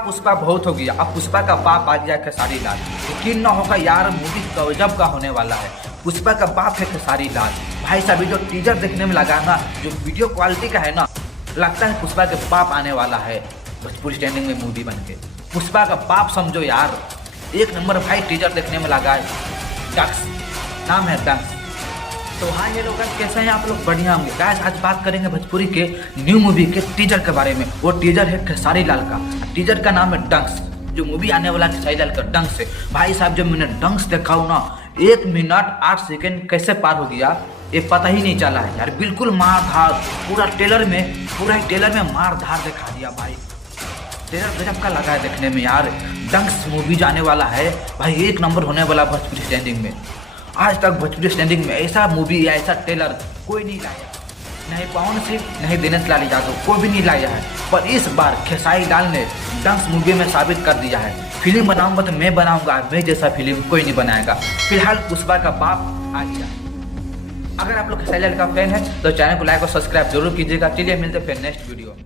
पुष्पा बहुत हो गया, अब पुष्पा का बाप आ गया खेसारी लाल। यकीन ना होगा यार, मूवी गजब का होने वाला है। पुष्पा का बाप है खेसारी लाल। भाई साहब जो टीजर देखने में लगा ना, जो वीडियो क्वालिटी का है ना, लगता है पुष्पा के बाप आने वाला है भोजपुरी स्टैंडिंग में मूवी बन के। पुष्पा का बाप समझो यार, एक नंबर भाई टीजर देखने में लगा है। डक्स नाम है, डक्स। तो हाँ ये लोग कैसे हैं आप लोग? बढ़िया होंगे गाइस। आज बात करेंगे भोजपुरी के न्यू मूवी के टीजर के बारे में। वो टीजर है खेसारी लाल का। टीजर का नाम है डंक्स। जो मूवी आने वाला है खेसारी लाल का डंक्स है। भाई साहब जब मैंने डंक्स देखा हूँ ना, 1 मिनट 8 सेकंड कैसे पार हो गया ये पता ही नहीं चला है यार। बिल्कुल मार धार, पूरा टेलर में मार धार दिखा दिया भाई। टेलर गजब का लगा है देखने में यार। डंक्स मूवी जाने वाला है भाई, 1 नंबर होने वाला भोजपुरी स्टैंडिंग में। आज तक भोजपुरी स्टैंडिंग में ऐसा मूवी या ऐसा टेलर कोई नहीं लाया, नहीं पवन सिंह, नहीं दिनेश लाल यादव, कोई भी नहीं लाया है। पर इस बार खेसारी लाल ने डंक्स मूवी में साबित कर दिया है, फिल्म बनाऊंगा तो मैं बनाऊंगा, मैं जैसा फिल्म कोई नहीं बनाएगा। फिलहाल पुष्पा का बाप आ गया। अगर आप लोग खेसारी लाल का फैन है तो चैनल को लाइक और सब्सक्राइब जरूर कीजिएगा। चलिए मिलते हैं फिर नेक्स्ट वीडियो।